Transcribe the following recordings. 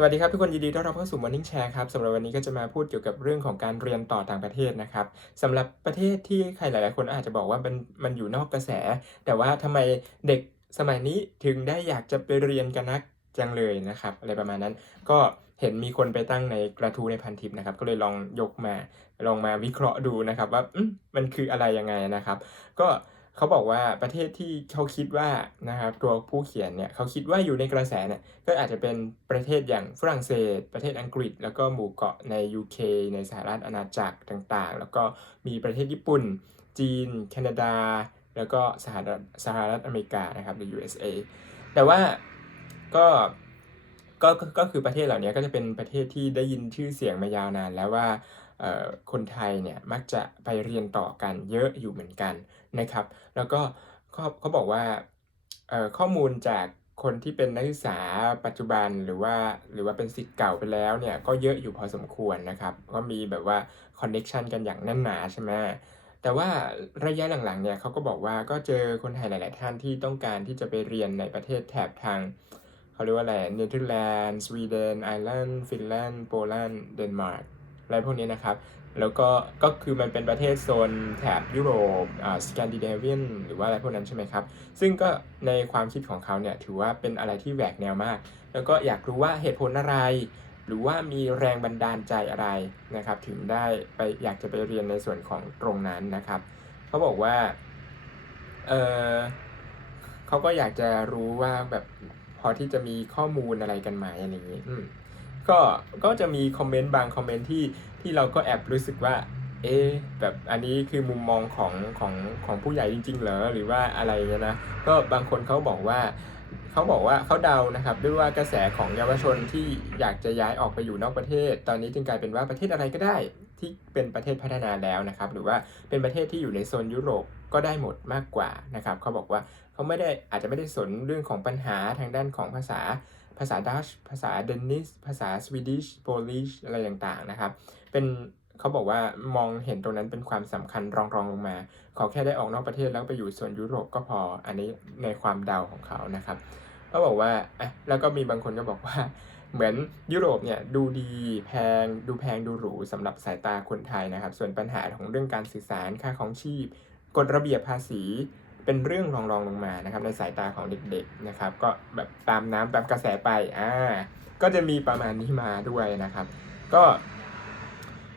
สวัสดีครับทุกคนยินดีต้อนรับเข้าสู่ Morning Share ครับสำหรับวันนี้ก็จะมาพูดเกี่ยวกับเรื่องของการเรียนต่อต่างประเทศนะครับสำหรับประเทศที่ใครหลาย ๆ คนอาจจะบอกว่ามันมันอยู่นอกกระแส แต่ว่าทำไมเด็กสมัยนี้ถึงได้อยากจะไปเรียนกันนักจังเลยนะครับอะไรประมาณนั้นก็เห็นมีคนไปตั้งในกระทู้ในพันทิปนะครับก็เลยลองยกมาลองมาวิเคราะห์ดูนะครับว่ามันคืออะไรยังไงนะครับ ก็ เขาบอกว่าประเทศที่เขาคิดว่านะครับตัวผู้เขียนเนี่ยเขาคิดว่าอยู่ในกระแสเนี่ยก็อาจจะเป็นประเทศอย่างฝรั่งเศส ประเทศอังกฤษ แล้วก็หมู่เกาะใน UK ในสหรัฐอาณาจักรต่างๆ แล้วก็มีประเทศญี่ปุ่น จีน แคนาดา แล้วก็สหรัฐสหรัฐอเมริกานะครับหรือ USA แต่ว่าก็ก็ก็คือประเทศเหล่านี้ก็จะเป็นประเทศที่ได้ยินชื่อเสียงมายาวนานแล้วว่า คนไทยเนี่ยมักจะไปเรียนต่อกันเยอะอยู่เหมือนกันนะครับ แล้วก็เขาเขาบอกว่าข้อมูลจากคนที่เป็นนักศึกษาปัจจุบันหรือว่าหรือว่าเป็นศิษย์เก่าไปแล้วเนี่ยก็เยอะอยู่พอสมควรนะครับ ก็มีแบบว่าคอนเน็ชันกันอย่างแน่นหนาใช่ไหมแต่ว่าระยะหลังๆเนี่ยเขาก็บอกว่าก็เจอคนไทยหลาย ๆ ท่านที่ต้องการที่จะไปเรียนในประเทศแถบทางเขาเรียกว่าอะไรเนเธอร์แลนด์สวีเดนไอร์แลนด์ฟินแลนด์โปแลนด์เดนมาร์ก อะไรพวกนี้นะครับ แล้วก็ก็คือมันเป็นประเทศโซนแถบยุโรปอ่าสแกนดิเนเวียนหรือว่าอะไรพวกนั้นใช่ไหมครับ ซึ่งก็ในความคิดของเขาเนี่ยถือว่าเป็นอะไรที่แหวกแนวมาก แล้วก็อยากรู้ว่าเหตุผลอะไร หรือว่ามีแรงบันดาลใจอะไรนะครับ ถึงได้ไปอยากจะไปเรียนในส่วนของตรงนั้นนะครับเขาบอกว่าเออเขาก็อยากจะรู้ว่าแบบพอที่จะมีข้อมูลอะไรกันไหมอะไรอย่างนี้อืม ก็ก็จะมีคอมเมนต์บางคอมเมนต์ที่ที่เราก็แอบรู้สึกว่า เอ๊แบบอันนี้คือมุมมองของของของผู้ใหญ่จริง ๆ เหรอหรือว่าอะไรเงี้ยนะก็บางคนเขาบอกว่าเขาบอกว่าเขาเดานะครับด้วยว่ากระแสของเยาวชนที่อยากจะย้ายออกไปอยู่นอกประเทศ ตอนนี้จึงกลายเป็นว่าประเทศอะไรก็ได้ที่เป็นประเทศพัฒนาแล้วนะครับหรือว่าเป็นประเทศที่อยู่ในโซนยุโรปก็ได้หมดมากกว่านะครับเขาบอกว่าเขาไม่ได้อาจจะไม่ได้สนเรื่องของปัญหาทางด้านของภาษา ภาษาดัชภาษาเดนิสภาษาสวีดิชโปลิชอะไรต่างๆนะครับ เป็นเขาบอกว่ามองเห็นตรงนั้นเป็นความสำคัญรองรองลงมา ขอแค่ได้ออกนอกประเทศแล้วไปอยู่ส่วนยุโรปก็พออันนี้ในความเดาของเขานะครับก็บอกว่าอะแล้วก็มีบางคนก็บอกว่า เหมือนยุโรปเนี่ยดูดีแพงดูแพงดูหรูสำหรับสายตาคนไทยนะครับ ส่วนปัญหาของเรื่องการสื่อสารค่าของชีพกฎระเบียบภาษี เป็นเรื่องรองรองลงมานะครับในสายตาของเด็กๆนะครับ ก็แบบตามน้ำตามกระแสไปอ่าก็จะมีประมาณนี้มาด้วยนะครับ ก็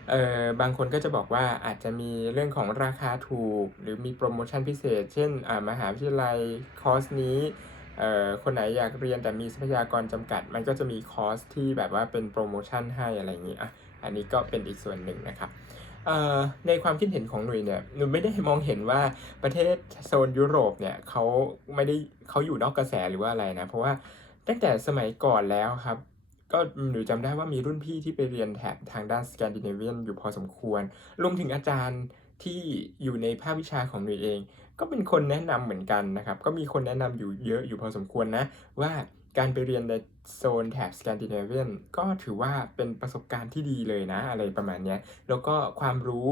เอ่อบางคนก็จะบอกว่าอาจจะมีเรื่องของราคาถูก หรือมีโปรโมชั่นพิเศษ เช่นอ่ามหาวิทยาลัยคอร์สนี้เอ่อคนไหนอยากเรียนแต่มีทรัพยากรจำกัด มันก็จะมีคอร์สที่แบบว่าเป็นโปรโมชั่นให้อะไรอย่างนี้อะอันนี้ก็เป็นอีกส่วนหนึ่งนะครับ ในความคิดเห็นของหนุ่ยเนี่ยหนูไม่ได้มองเห็นว่าประเทศโซนยุโรปเนี่ยเขาไม่ได้เขาอยู่นอกกระแสหรือว่าอะไรนะ เพราะว่าตั้งแต่สมัยก่อนแล้วครับ ก็หนูจำได้ว่ามีรุ่นพี่ที่ไปเรียนแถบทางด้านสแกนดิเนเวียนอยู่พอสมควรรวมถึงอาจารย์ที่อยู่ในภาควิชาของหนูเอง ก็เป็นคนแนะนำเหมือนกันนะครับ ก็มีคนแนะนำอยู่เยอะอยู่พอสมควรนะว่า การไปเรียนในโซนแถบสแกนดิเนเวียนก็ถือว่าเป็นประสบการณ์ที่ดีเลยนะ อะไรประมาณนี้แล้วก็ความรู้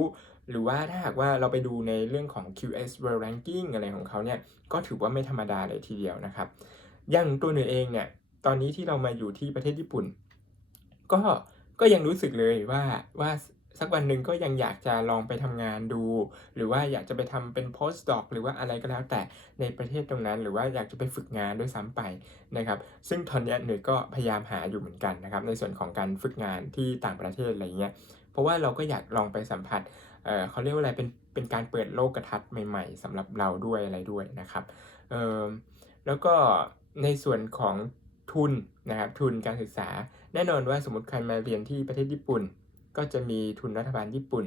หรือว่าถ้าหากว่าเราไปดูในเรื่องของ QS World Ranking อะไรของเขาเนี่ย ก็ถือว่าไม่ธรรมดาเลยทีเดียวนะครับ อย่างตัวหนูเองเนี่ย ตอนนี้ที่เรามาอยู่ที่ประเทศญี่ปุ่น ก็ก็ยังรู้สึกเลยว่าว่า สักวันหนึ่งก็ยังอยากจะลองไปทำงานดู หรือว่าอยากจะไปทำเป็น postdoc หรือว่าอะไรก็แล้วแต่ในประเทศตรงนั้น หรือว่าอยากจะไปฝึกงานด้วยซ้ำไปนะครับ ซึ่งตอนนี้หนูก็พยายามหาอยู่เหมือนกันนะครับ ในส่วนของการฝึกงานที่ต่างประเทศอะไรเงี้ย เพราะว่าเราก็อยากลองไปสัมผัสเเขาเรียกว่าอะไรเป็นเป็นการเปิดโลกกระทัศน์ใหม่ ๆสำหรับเราด้วยอะไรด้วยนะครับเออแล้วก็ในส่วนของทุนนะครับทุนการศึกษา แน่นอนว่าสมมติใครมาเรียนที่ประเทศญี่ปุ่น ก็จะมีทุนรัฐบาลญี่ปุ่น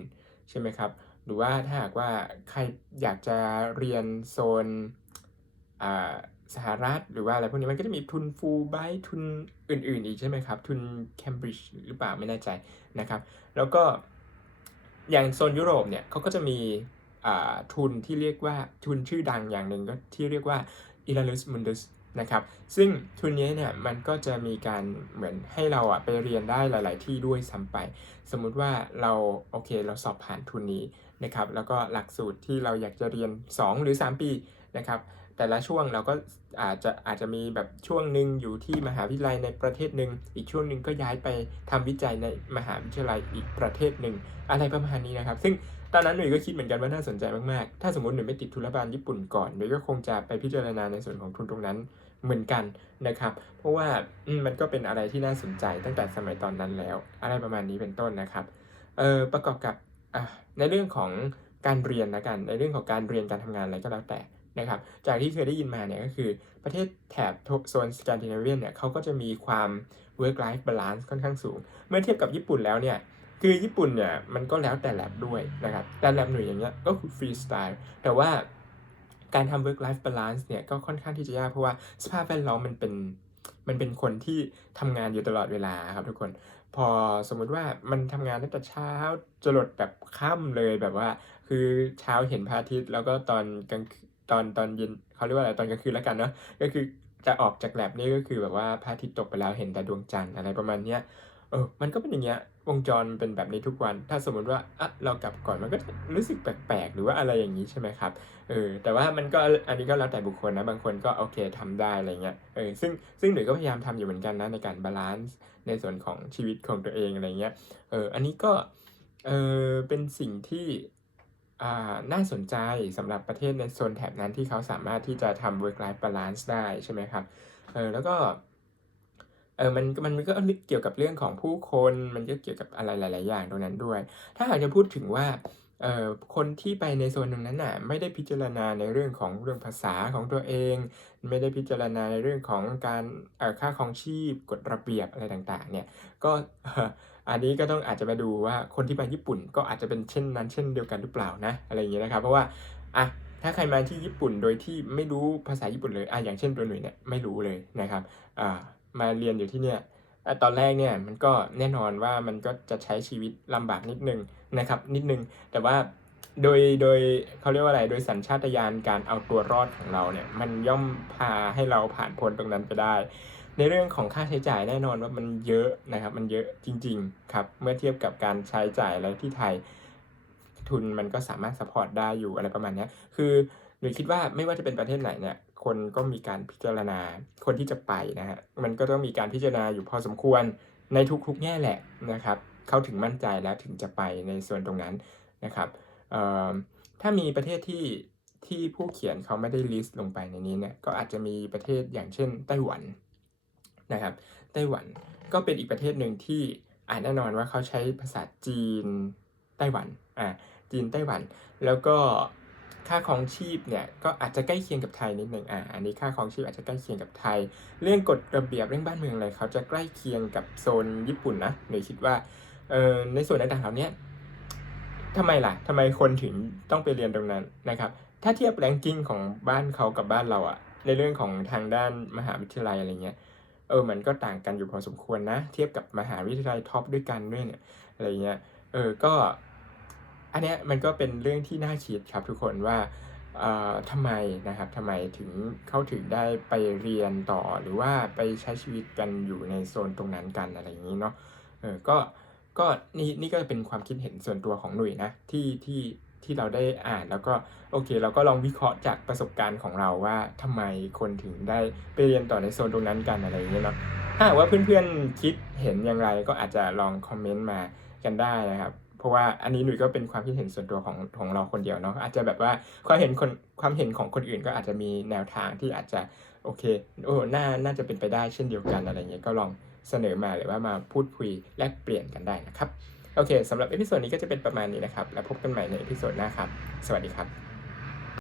ใช่ไหมครับ หรือว่าถ้าหากว่าใครอยากจะเรียนโซนสหรัฐหรือว่าอะไรพวกนี้มันก็จะมีทุนฟูลไบท์ทุนอื่นๆ อีกใช่ไหมครับ ทุน Cambridge หรือเปล่าไม่แน่ใจนะครับ แล้วก็อย่างโซนยุโรปเนี่ยเขาก็จะมีทุนที่เรียกว่าทุนชื่อดังอย่างหนึ่งก็ที่เรียกว่า Erasmus Mundus นะครับซึ่งทุนนี้เนี่ยมันก็จะมีการเหมือนให้เราอะไปเรียนได้หลาย ๆ ที่ด้วยซ้ำไป สมมุติว่าเราโอเคเราสอบผ่านทุนนี้นะครับแล้วก็หลักสูตรที่เราอยากจะเรียน 2 หรือ 3 ปีนะครับแแต่ละช่วงเราก็อาจจะอาจจะมีแบบช่วงหนึ่งอยู่ที่มหาวิทยาลัยในประเทศหนึ่งอีกช่วงหนึ่งก็ย้ายไปทำวิจัยในมหาวิทยาลัยอีกประเทศหนึ่งอะไรประมาณนี้นะครับ ซึ่ง ตอนนั้นหนุ่ยก็คิดเหมือนกันว่าน่าสนใจมากๆ ถ้าสมมติหนุ่ยไม่ติดทุนรัฐบาลญี่ปุ่นก่อนหนุ่ยก็คงจะไปพิจารณาในส่วนของทุนตรงนั้นเหมือนกันนะครับ เพราะว่ามันก็เป็นอะไรที่น่าสนใจตั้งแต่สมัยตอนนั้นแล้ว อะไรประมาณนี้เป็นต้นนะครับเออประกอบกับในเรื่องของการเรียนนะกัน ในเรื่องของการเรียนการทำงานอะไรก็แล้วแต่นะครับ จากที่เคยได้ยินมาเนี่ยก็คือประเทศแถบโซนสแกนดิเนเวียนเนี่ยเขาก็จะมีความ work life balance ค่อนข้างสูง เมื่อเทียบกับญี่ปุ่นแล้วเนี่ย คือญี่ปุ่นเนี่ยมันก็แล้วแต่แลบด้วยนะครับ แต่แลบหน่วยอย่างเงี้ยก็คือฟรีสไตล์แต่ว่าการทำ work life balance เนี่ยก็ค่อนข้างที่จะยากเพราะว่าสภาพแวดล้อมมันเป็นมันเป็นคนที่ทำงานอยู่ตลอดเวลาครับทุกคน พอสมมุติว่ามันทำงานตั้งแต่เช้าจรดแบบค่ำเลยแบบว่า คือเช้าเห็นพระอาทิตย์แล้วก็ตอนกลางตอนตอนเย็นเขาเรียกว่าอะไรตอนกลางคืนแล้วกันเนาะก็คือจะออกจากแลบนี่ก็คือแบบว่าพระอาทิตย์ตกไปแล้วเห็นแต่ดวงจันทร์อะไรประมาณเนี้ย เออ มันก็เป็นอย่างเงี้ยวงจรมันเป็นแบบนี้ทุกวัน ถ้าสมมติว่าอะเรากลับก่อนมันก็รู้สึกแปลกๆ หรือว่าอะไรอย่างนี้ใช่ไหมครับ เออ แต่ว่ามันก็อันนี้ก็แล้วแต่บุคคลนะ บางคนก็โอเคทำได้อะไรเงี้ย เออ ซึ่งซึ่งหนูก็พยายามทำอยู่เหมือนกันนะในการบาลานซ์ในส่วนของชีวิตของตัวเองอะไรเงี้ย เออ อันนี้ก็ เออ เป็นสิ่งที่อ่าน่าสนใจสำหรับประเทศในโซนแถบนั้นที่เขาสามารถที่จะทำ work life balance ได้ใช่ไหมครับ เออ แล้วก็ เออมันมันก็เกี่ยวกับเรื่องของผู้คน มันก็เกี่ยวกับอะไรหลาย ๆ อย่างตรงนั้นด้วย ถ้าหากจะพูดถึงว่าเอ่อคนที่ไปในโซนตรงนั้นน่ะไม่ได้พิจารณาในเรื่องของเรื่องภาษาของตัวเอง ไม่ได้พิจารณาในเรื่องของการเอ่อค่าครองชีพกฎระเบียบอะไรต่างๆเนี่ยก็อันนี้ก็ต้องอาจจะมาดูว่าคนที่ไปญี่ปุ่นก็อาจจะเป็นเช่นนั้น เช่นเดียวกันหรือเปล่านะอะไรอย่างเงี้ยนะครับเพราะว่าอะถ้าใครมาที่ญี่ปุ่นโดยที่ไม่รู้ภาษาญี่ปุ่นเลยอะอย่างเช่นตัวหนุ่ยเนี่ยไม่รู้เลยนะครับอ่า มาเรียนอยู่ที่เนี่ยอตอนแรกเนี่ยมันก็แน่นอนว่ามันก็จะใช้ชีวิตลำบากนิดนึงนะครับ นิดนึง แต่ว่าโดยโดยเขาเรียกว่าอะไรโดยสัญชาตญาณการเอาตัวรอดของเราเนี่ยมันย่อมพาให้เราผ่านพ้นตรงนั้นไปได้ ในเรื่องของค่าใช้จ่ายแน่นอนว่ามันเยอะนะครับ มันเยอะจริง ๆ ครับ เมื่อเทียบกับการใช้จ่ายอะไรที่ไทยทุนมันก็สามารถสปอร์ตได้อยู่อะไรประมาณนี้คือหนูคิดว่าไม่ว่าจะเป็นประเทศไหนเนี่ย คนก็มีการพิจารณาคนที่จะไปนะฮะมันก็ต้องมีการพิจารณาอยู่พอสมควรในทุกๆแง่แหละนะครับเขาถึงมั่นใจแล้วถึงจะไปในส่วนตรงนั้นนะครับถ้ามีประเทศที่ที่ผู้เขียนเขาไม่ได้ลิสต์ลงไปในนี้เนี่ยก็อาจจะมีประเทศอย่างเช่นไต้หวันนะครับไต้หวันก็เป็นอีกประเทศหนึ่งที่อ่านแน่นอนว่าเขาใช้ภาษาจีนไต้หวันอ่าจีนไต้หวัน แล้วก็ ค่าครองชีพเนี่ยก็อาจจะใกล้เคียงกับไทยนิดหนึ่งอ่าอันนี้ค่าครองชีพอาจจะใกล้เคียงกับไทย เรื่องกฎระเบียบเรื่องบ้านเมืองอะไรเขาจะใกล้เคียงกับโซนญี่ปุ่นนะหนูคิดว่าเออในส่วนต่างๆเหล่านี้ทำไมล่ะทำไมคนถึงต้องไปเรียนตรงนั้นนะครับ ถ้าเทียบแรงกิ้งของบ้านเขากับบ้านเราอะในเรื่องของทางด้านมหาวิทยาลัยอะไรเงี้ย เออ มันก็ต่างกันอยู่พอสมควรนะ เทียบกับมหาวิทยาลัยท็อปด้วยกันด้วยเนี่ย อะไรเงี้ย เออ ก็ อันเนี้ยมันก็เป็นเรื่องที่น่าคิดครับทุกคนว่าเอ่อทำไมนะครับทำไมถึงเขาถึงได้ไปเรียนต่อหรือว่าไปใช้ชีวิตกันอยู่ในโซนตรงนั้นกันอะไรอย่างนี้เนาะเออก็ก็นี่นี่ก็เป็นความคิดเห็นส่วนตัวของหนุ่ยนะที่ที่ที่เราได้อ่านแล้วก็โอเค เราก็ลองวิเคราะห์จากประสบการณ์ของเราว่าทำไมคนถึงได้ไปเรียนต่อในโซนตรงนั้นกันอะไรอย่างเงี้ยเนาะถ้าว่าเพื่อนๆคิดเห็นอย่างไรก็อาจจะลองคอมเมนต์มากันได้นะครับ เพราะว่าอันนี้หนุ่ยก็เป็นความคิดเห็นส่วนตัวของของเราคนเดียวเนาะอาจจะแบบว่าความเห็นคนความเห็นของคนอื่นก็อาจจะมีแนวทางที่อาจจะโอเคโอ้น่าน่าจะเป็นไปได้เช่นเดียวกันอะไรเงี้ยก็ลองเสนอมาหรือว่ามาพูดคุยแลกเปลี่ยนกันได้นะครับโอเคสำหรับเอพิโซดนี้ก็จะเป็นประมาณนี้นะครับ แล้วพบกันใหม่ในเอพิโซดหน้าครับ สวัสดีครับ